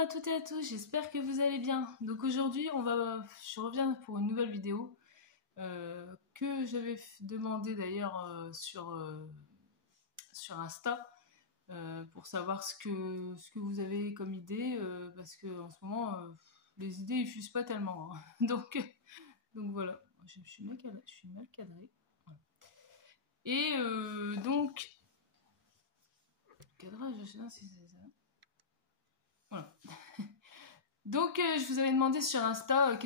à toutes et à tous, j'espère que vous allez bien. Donc aujourd'hui, je reviens pour une nouvelle vidéo que j'avais demandé d'ailleurs sur Insta pour savoir ce que vous avez comme idée parce que en ce moment, les idées ils fusent pas tellement. Hein. Donc voilà, je suis mal cadrée. Voilà. Et donc, cadrage, je sais pas si c'est ça. Voilà. Donc, je vous avais demandé sur Insta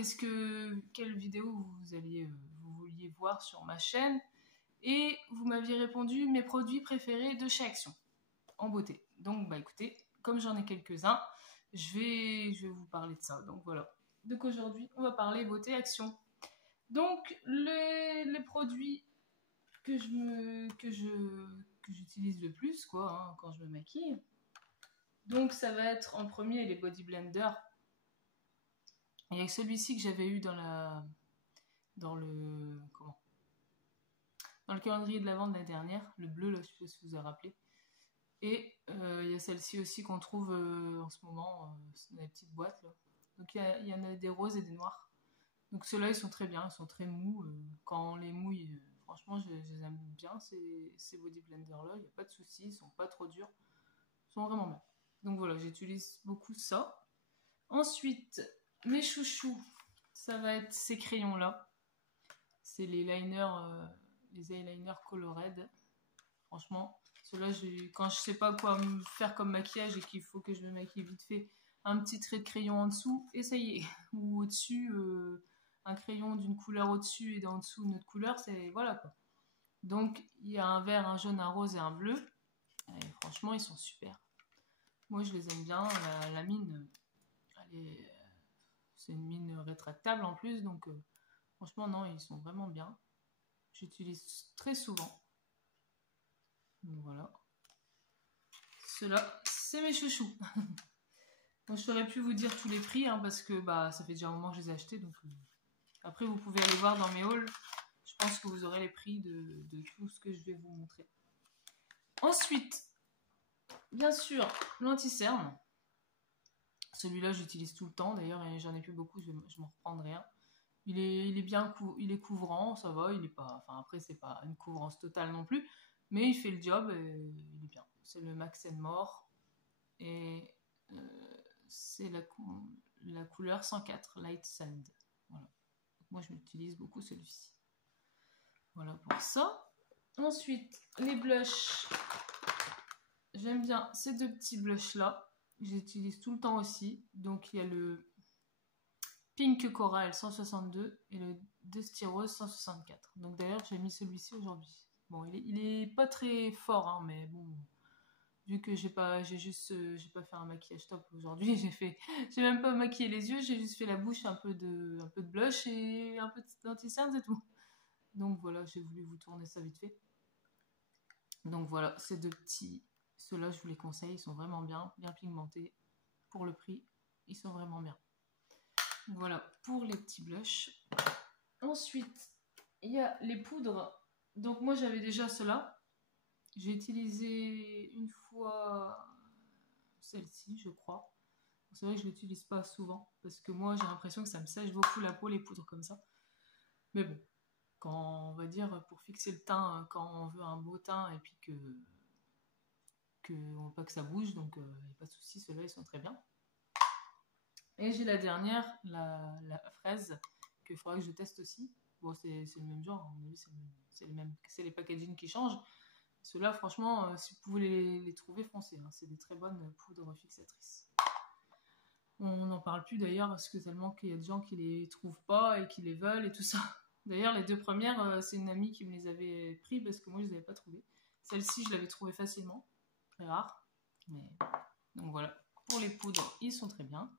quelle vidéo vous vouliez voir sur ma chaîne, et vous m'aviez répondu mes produits préférés de chez Action en beauté. Donc, bah écoutez, comme j'en ai quelques-uns, je vais vous parler de ça. Donc voilà. Donc aujourd'hui, on va parler beauté Action. Donc les produits que j'utilise le plus, quoi, hein, quand je me maquille. Donc ça va être en premier les body blenders. Et avec celui-ci que j'avais eu dans le calendrier de l'Avent de l'année dernière, le bleu là, je sais pas si vous vous rappelez. Et il y a celle-ci aussi qu'on trouve en ce moment dans les petites boîtes là. Donc il y en a des roses et des noirs. Donc ceux-là ils sont très bien, ils sont très mous. Quand on les mouille, franchement je les aime bien ces body blenders là, il n'y a pas de soucis, ils sont pas trop durs, ils sont vraiment bien. Donc voilà, j'utilise beaucoup ça. Ensuite, mes chouchous, ça va être ces crayons là. C'est les eyeliners Colored. Franchement, ceux-là, quand je sais pas quoi me faire comme maquillage et qu'il faut que je me maquille vite fait, un petit trait de crayon en dessous et ça y est. Ou au-dessus, un crayon d'une couleur au-dessus et d'en dessous une autre couleur, c'est voilà quoi. Donc il y a un vert, un jaune, un rose et un bleu. Et franchement, ils sont super. Moi, je les aime bien. La mine, c'est une mine rétractable en plus, donc franchement, non, ils sont vraiment bien. J'utilise très souvent. Donc voilà. Ceux-là, c'est mes chouchous. Donc, je saurais plus vous dire tous les prix, hein, parce que bah, ça fait déjà un moment que je les ai achetés. Donc, après, vous pouvez aller voir dans mes hauls. Je pense que vous aurez les prix de tout ce que je vais vous montrer. Ensuite, bien sûr, l'anti-cerne. Celui-là, j'utilise tout le temps. D'ailleurs, j'en ai plus beaucoup, je m'en reprendrai un. Il est bien il est couvrant, ça va, il est pas. Enfin, après, c'est pas une couvrance totale non plus, mais il fait le job et il est bien. C'est le Max More et c'est la couleur 104, Light Sand. Voilà. Donc, moi, je m'utilise beaucoup celui-ci. Voilà pour ça. Ensuite, les blushs. J'aime bien ces deux petits blushs là. J'utilise tout le temps aussi. Donc, il y a le Pink Coral 162 et le Dusty Rose 164. Donc d'ailleurs j'ai mis celui-ci aujourd'hui. Bon, il est pas très fort, hein, mais bon, vu que j'ai pas fait un maquillage top aujourd'hui, j'ai même pas maquillé les yeux, j'ai juste fait la bouche, un peu de blush et un peu d'anti-cerne, c'est tout. Donc voilà, j'ai voulu vous tourner ça vite fait. Donc voilà, ces deux petits, ceux-là je vous les conseille, ils sont vraiment bien pigmentés. Pour le prix, ils sont vraiment bien. Voilà pour les petits blushs. Ensuite, il y a les poudres. Donc moi j'avais déjà cela. J'ai utilisé une fois celle-ci, je crois. C'est vrai que je l'utilise pas souvent parce que moi j'ai l'impression que ça me sèche beaucoup la peau, les poudres comme ça. Mais bon, quand on va dire pour fixer le teint, quand on veut un beau teint et puis on veut pas que ça bouge, donc il n'y a pas de souci, ceux-là ils sont très bien. Et j'ai la dernière, la fraise, qu'il faudra que je teste aussi. Bon, c'est le même genre, à mon avis, c'est les packaging qui changent. Ceux-là, franchement, si vous pouvez les trouver, foncez. Hein. C'est des très bonnes poudres fixatrices. On n'en parle plus d'ailleurs, parce que tellement qu'il y a des gens qui les trouvent pas et qui les veulent et tout ça. D'ailleurs, les deux premières, c'est une amie qui me les avait pris parce que moi, je les avais pas trouvées. Celle-ci, je l'avais trouvée facilement. Très rare. Mais... Donc voilà. Pour les poudres, ils sont très bien.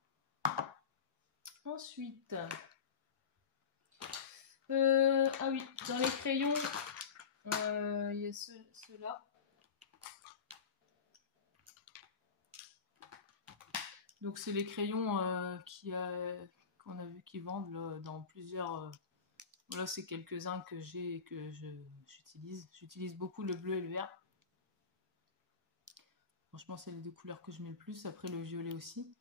Ensuite, ah oui, dans les crayons, il y a ceux-là. Donc c'est les crayons qu'on a vu qui vendent là, dans plusieurs. Voilà, c'est quelques-uns que j'ai et que j'utilise. J'utilise beaucoup le bleu et le vert. Franchement, c'est les deux couleurs que je mets le plus. Après le violet aussi.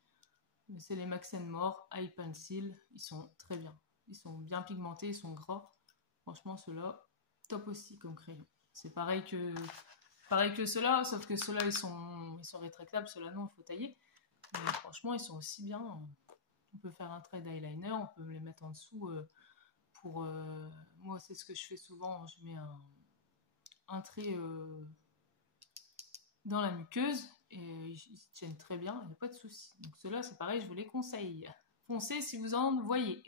C'est les Max More Eye Pencil. Ils sont très bien. Ils sont bien pigmentés, ils sont gras. Franchement, ceux-là, top aussi comme crayon. C'est pareil que ceux-là, sauf que ceux-là, ils sont rétractables. Ceux-là, non, il faut tailler. Mais franchement, ils sont aussi bien. On peut faire un trait d'eyeliner, on peut les mettre en dessous moi, c'est ce que je fais souvent. Je mets un trait dans la muqueuse et ils tiennent très bien, il n'y a pas de souci. Donc ceux-là, c'est pareil, je vous les conseille. Foncez si vous en voyez.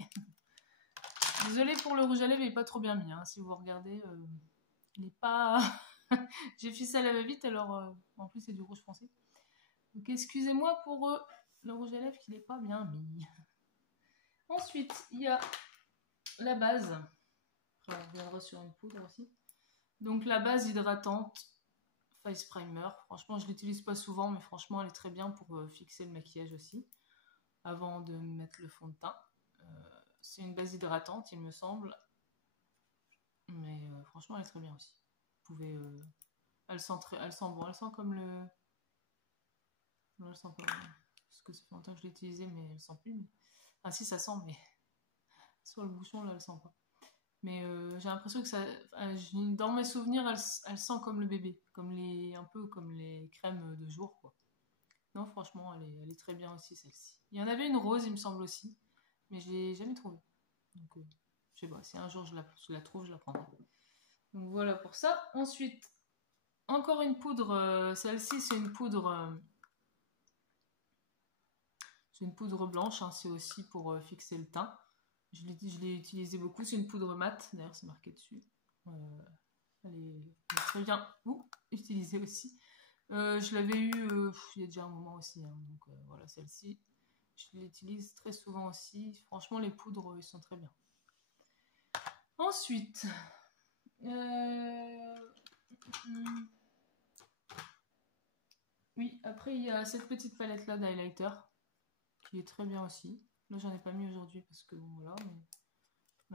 Désolée pour le rouge à lèvres, il n'est pas trop bien mis. Hein. Si vous regardez, il n'est pas... J'ai fait ça à la va-vite, alors en plus c'est du rouge foncé. Donc excusez-moi pour le rouge à lèvres qui n'est pas bien mis. Ensuite, il y a la base. Après, on reviendra sur une poudre aussi. Donc la base hydratante Face Primer. Franchement, je l'utilise pas souvent, mais franchement, elle est très bien pour fixer le maquillage aussi. Avant de mettre le fond de teint. C'est une base hydratante, il me semble. Mais franchement, elle est très bien aussi. Vous pouvez... elle sent bon. Elle sent comme le... Non, elle sent pas... Parce que ça fait longtemps que je l'ai utilisée, mais elle sent plus. Mais... Ah si, ça sent, mais... Sur le bouchon, là, elle sent pas. Mais j'ai l'impression que ça... dans mes souvenirs, elle sent comme le bébé. Un peu comme les crèmes de jour, quoi. Non, franchement, elle est très bien aussi, celle-ci. Il y en avait une rose, il me semble aussi. Mais je l'ai jamais trouvée. Donc, je sais pas, si un jour je la trouve, je la prendrai. Donc voilà pour ça. Ensuite, encore une poudre. Celle-ci, c'est une poudre... c'est une poudre blanche, hein, c'est aussi pour fixer le teint. Je l'ai utilisé beaucoup, c'est une poudre mate, d'ailleurs c'est marqué dessus. Elle est très bien utilisée aussi. Je l'avais eu il y a déjà un moment aussi, hein, donc voilà, celle-ci, je l'utilise très souvent aussi. Franchement, les poudres, ils sont très bien. Ensuite, oui, après il y a cette petite palette-là d'highlighter qui est très bien aussi. Là, j'en ai pas mis aujourd'hui parce que bon, voilà, mais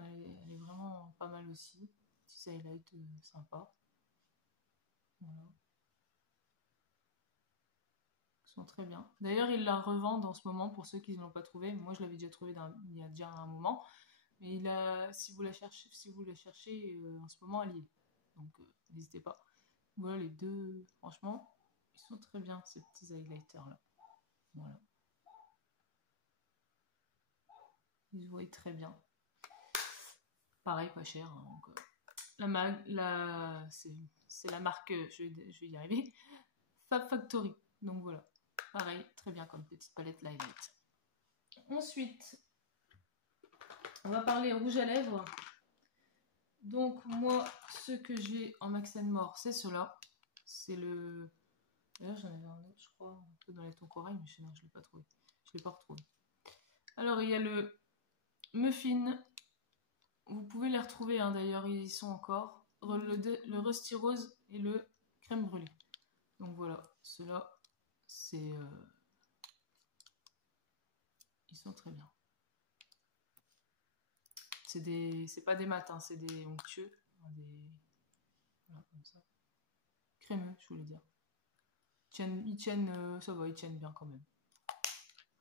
elle est vraiment pas mal aussi. Petit highlight sympa. Voilà. Ils sont très bien. D'ailleurs, ils la revendent en ce moment pour ceux qui ne l'ont pas trouvé. Moi, je l'avais déjà trouvé il y a déjà un moment. Mais si vous la cherchez en ce moment, elle y est. Donc, n'hésitez pas. Voilà les deux. Franchement, ils sont très bien, ces petits highlighters-là. Voilà. Ils se voient très bien. Pareil, pas cher. Hein, donc, c'est la marque, je vais y arriver, Fab Factory. Donc voilà. Pareil, très bien comme petite palette highlight. Ensuite, on va parler rouge à lèvres. Donc moi, ce que j'ai en Max More, c'est cela. C'est le... D'ailleurs, j'en avais un autre, je crois, un peu dans les tons corail, mais non, je ne l'ai pas trouvé. Je ne l'ai pas retrouvé. Alors, il y a le Muffin. Vous pouvez les retrouver, hein, d'ailleurs, ils y sont encore. Le Rusty Rose et le Crème Brûlée. Donc voilà, ceux-là, c'est... ils sont très bien. C'est pas des matins, c'est des onctueux. Voilà, comme ça. Crémeux, je voulais dire. Ils tiennent, ça va, ils tiennent bien quand même.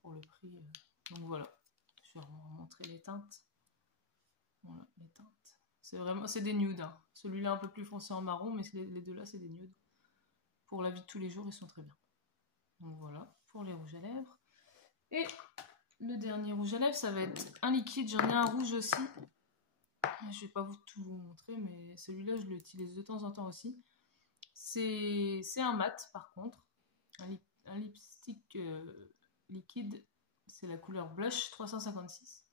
Pour le prix. Donc voilà. Je vais vous montrer les teintes. Voilà, les teintes. C'est des nudes. Hein. Celui-là un peu plus foncé en marron, mais les deux là, c'est des nudes. Pour la vie de tous les jours, ils sont très bien. Donc voilà, pour les rouges à lèvres. Et le dernier rouge à lèvres, ça va être un liquide. J'en ai un rouge aussi. Je vais pas tout vous montrer, mais celui-là, je l'utilise de temps en temps aussi. C'est un mat, par contre. Un lipstick liquide. C'est la couleur Blush 356.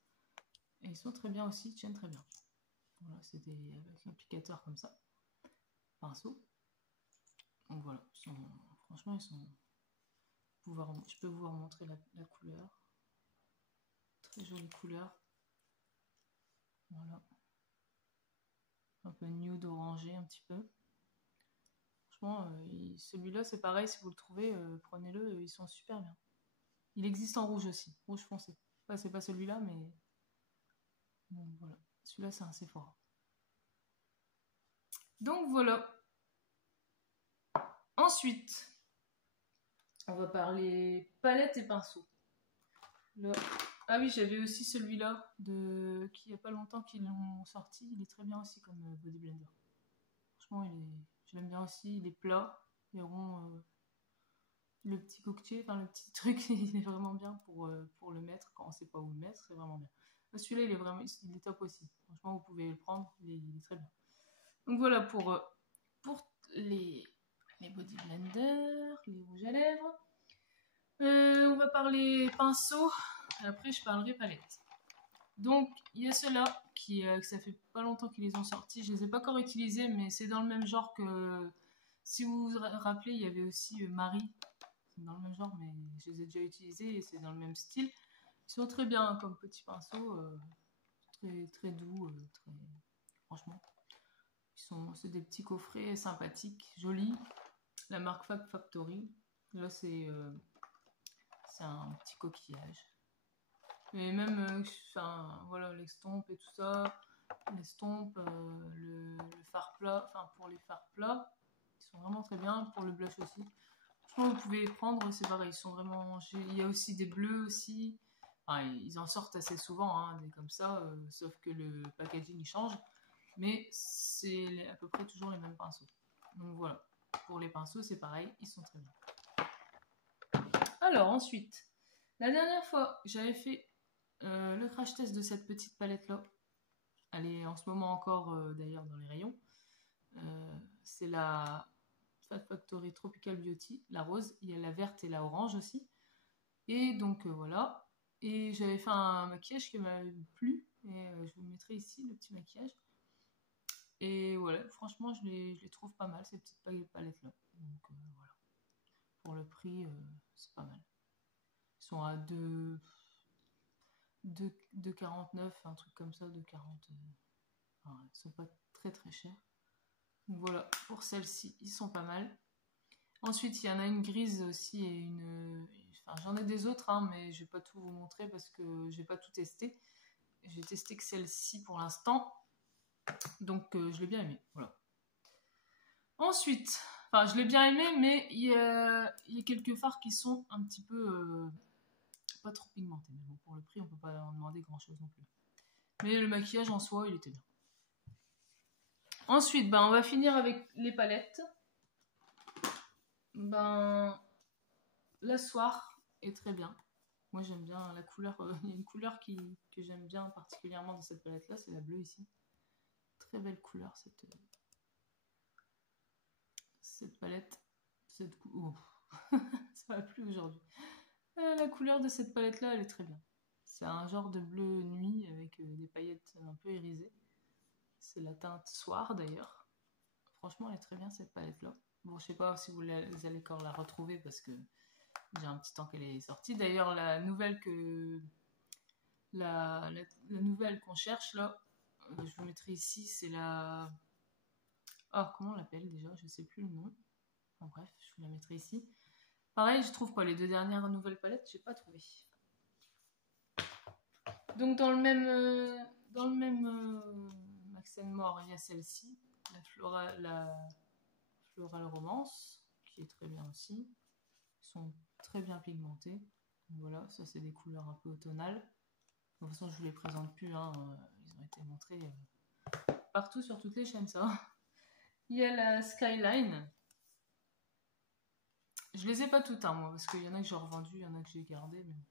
Et ils sont très bien aussi, ils tiennent très bien. Voilà, c'est avec l'applicateur comme ça. Pinceau. Donc voilà, franchement, ils sont... Je peux vous remontrer la couleur. Très jolie couleur. Voilà. Un peu nude orangé un petit peu. Franchement, celui-là c'est pareil, si vous le trouvez, prenez-le, ils sont super bien. Il existe en rouge aussi, rouge foncé. Enfin, c'est pas celui-là, mais... Donc voilà, celui-là c'est un Sephora. Donc voilà. Ensuite, on va parler palette et pinceau. Là. Ah oui, j'avais aussi celui-là qui il n'y a pas longtemps qu'ils l'ont sorti. Il est très bien aussi comme body blender. Franchement, je l'aime bien aussi. Il est plat, il est rond. Le petit coquetier, enfin le petit truc, il est vraiment bien pour le mettre quand on sait pas où le mettre. C'est vraiment bien. Celui-là, il est top aussi. Franchement, vous pouvez le prendre. Il est très bien. Donc voilà pour les body blenders, les rouges à lèvres. On va parler pinceau. Après, je parlerai palette. Donc, il y a ceux-là que ça fait pas longtemps qu'ils les ont sortis. Je les ai pas encore utilisés, mais c'est dans le même genre que... Si vous vous rappelez, il y avait aussi Marie. C'est dans le même genre, mais je les ai déjà utilisés et c'est dans le même style. Ils sont très bien comme petits pinceaux. Très, très doux. Franchement. C'est des petits coffrets sympathiques, jolis. La marque Fab Factory. Là, c'est un petit coquillage. Et même, voilà, l'estompe et tout ça. L'estompe, le fard plat, enfin pour les fards plats, ils sont vraiment très bien. Pour le blush aussi. Franchement, vous pouvez les prendre, c'est pareil. Ils sont vraiment. Il y a aussi des bleus aussi. Enfin, ils en sortent assez souvent, hein, des comme ça, sauf que le packaging il change. Mais c'est à peu près toujours les mêmes pinceaux. Donc voilà. Pour les pinceaux, c'est pareil, ils sont très bien. Alors ensuite, la dernière fois, j'avais fait le crash test de cette petite palette-là. Elle est en ce moment encore d'ailleurs dans les rayons. C'est la Fat Factory Tropical Beauty, la rose. Il y a la verte et la orange aussi. Et donc voilà. Et j'avais fait un maquillage qui m'a plu. Et je vous mettrai ici le petit maquillage. Et voilà, franchement, je les trouve pas mal, ces petites palettes-là. Donc voilà. Pour le prix, c'est pas mal. Ils sont à 2,49, un truc comme ça, 2,40. Enfin, ils sont pas très très chers. Donc voilà, pour celle-ci, ils sont pas mal. Ensuite, il y en a une grise aussi et une... Enfin, j'en ai des autres, hein, mais je vais pas tout vous montrer parce que j'ai pas tout testé. J'ai testé que celle-ci pour l'instant. Donc, je l'ai bien aimé. Voilà. Ensuite, enfin, je l'ai bien aimé, mais il y a quelques fards qui sont un petit peu pas trop pigmentés. Mais bon, pour le prix, on peut pas en demander grand-chose non plus. Mais le maquillage en soi, il était bien. Ensuite, on va finir avec les palettes. La Soir est très bien. Moi, j'aime bien la couleur. Il y a une couleur que j'aime bien particulièrement dans cette palette-là, c'est la bleue ici. Très belle couleur, cette palette. Oh. Ça va plus aujourd'hui. La couleur de cette palette-là, elle est très bien. C'est un genre de bleu nuit avec des paillettes un peu irisées. C'est la teinte Soir d'ailleurs. Franchement, elle est très bien cette palette-là. Bon, je sais pas si vous allez encore la retrouver parce que j'ai un petit temps qu'elle est sortie. D'ailleurs, la nouvelle qu'on cherche là, je vous mettrai ici, c'est la... Ah, comment on l'appelle déjà? Je sais plus le nom. Enfin, bref, je vous la mettrai ici. Pareil, je trouve pas les deux dernières nouvelles palettes, j'ai pas trouvé. Donc dans le même Max & More, il y a celle-ci, la Floral Romance, qui est très bien aussi. Ils sont très bien pigmentés. Donc voilà, ça c'est des couleurs un peu automnales. De toute façon, je vous les présente plus, hein. Ils ont été montrés partout sur toutes les chaînes, ça. Il y a la Skyline. Je les ai pas toutes, hein, moi, parce qu'il y en a que j'ai revendu, il y en a que j'ai gardé. Mais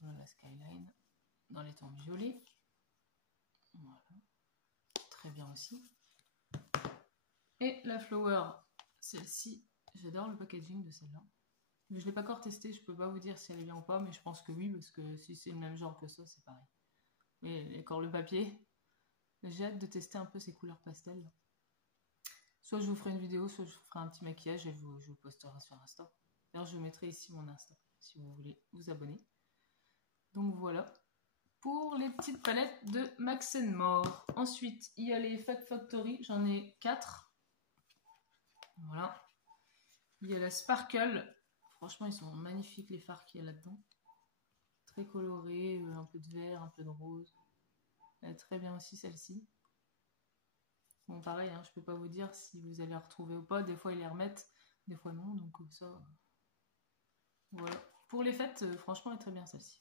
voilà la Skyline dans les tons violets. Voilà. Très bien aussi. Et la Flower, celle-ci, j'adore le packaging de celle-là. Mais je ne l'ai pas encore testée, je peux pas vous dire si elle est bien ou pas, mais je pense que oui, parce que si c'est le même genre que ça, c'est pareil. Et encore le papier, j'ai hâte de tester un peu ces couleurs pastel. Soit je vous ferai une vidéo, soit je vous ferai un petit maquillage et je vous posterai sur Insta. D'ailleurs, je vous mettrai ici mon Insta, si vous voulez vous abonner. Donc voilà, pour les petites palettes de Max & More. Ensuite, il y a les Fat Factory, j'en ai 4. Voilà. Il y a la Sparkle. Franchement, ils sont magnifiques les fards qu'il y a là-dedans. Très colorés, un peu de vert, un peu de rose. Elle est très bien aussi celle-ci. Bon, pareil, hein, je peux pas vous dire si vous allez la retrouver ou pas. Des fois, ils les remettent, des fois non. Donc ça, voilà. Pour les fêtes, franchement, elle est très bien celle-ci.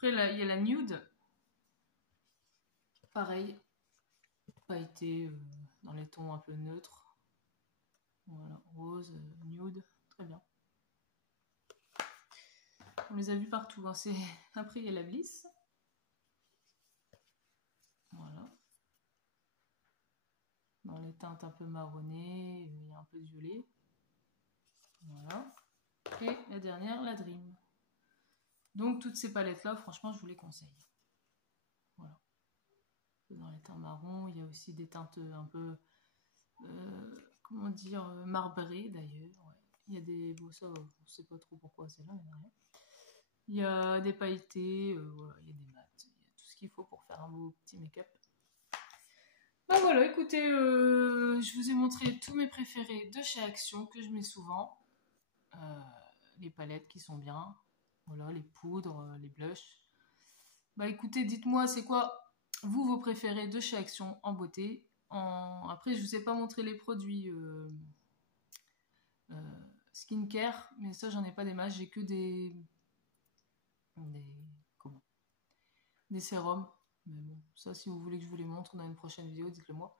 Après, là, il y a la nude. Pareil, pailleté dans les tons un peu neutres. Voilà, rose, nude, très bien. On les a vus partout. Hein. Après, il y a la Bliss. Voilà. Dans les teintes un peu marronnées, il y a un peu de violet. Voilà. Et la dernière, la Dream. Donc, toutes ces palettes-là, franchement, je vous les conseille. Voilà. Dans les teintes marrons, il y a aussi des teintes un peu, comment dire, marbrées d'ailleurs. Ouais. Il y a des... Bon, ça, on ne sait pas trop pourquoi c'est là, mais il y a des pailletés, voilà, il y a des mats. Il y a tout ce qu'il faut pour faire un beau petit make-up. Ben voilà, écoutez, je vous ai montré tous mes préférés de chez Action que je mets souvent. Les palettes qui sont bien. Voilà, les poudres, les blushs. Bah écoutez, dites-moi, c'est quoi, vous, vos préférés de chez Action en beauté. Après, je vous ai pas montré les produits skincare, mais ça, j'en ai pas des masses. J'ai que des sérums. Mais bon, ça, si vous voulez que je vous les montre dans une prochaine vidéo, dites-le moi.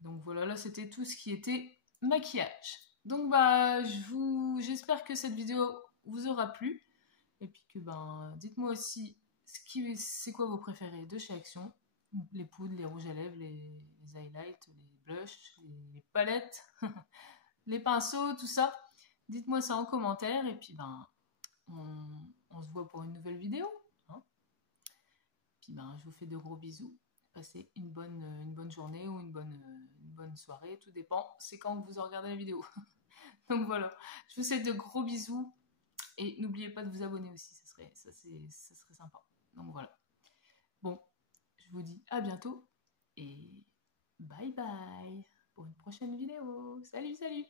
Donc voilà, là, c'était tout ce qui était maquillage. Donc bah, j'espère que cette vidéo vous aura plu. Et puis que, ben, dites-moi aussi c'est quoi vos préférés de chez Action. Les poudres, les rouges à lèvres, les highlights, les blushs, les palettes, les pinceaux, tout ça. Dites-moi ça en commentaire. Et puis, ben, on se voit pour une nouvelle vidéo. Hein. Puis, ben, je vous fais de gros bisous. Passez une bonne journée ou une bonne soirée. Tout dépend. C'est quand vous regardez la vidéo. Donc voilà. Je vous souhaite de gros bisous. Et n'oubliez pas de vous abonner aussi, ça serait sympa. Donc voilà. Bon, je vous dis à bientôt et bye bye pour une prochaine vidéo. Salut, salut.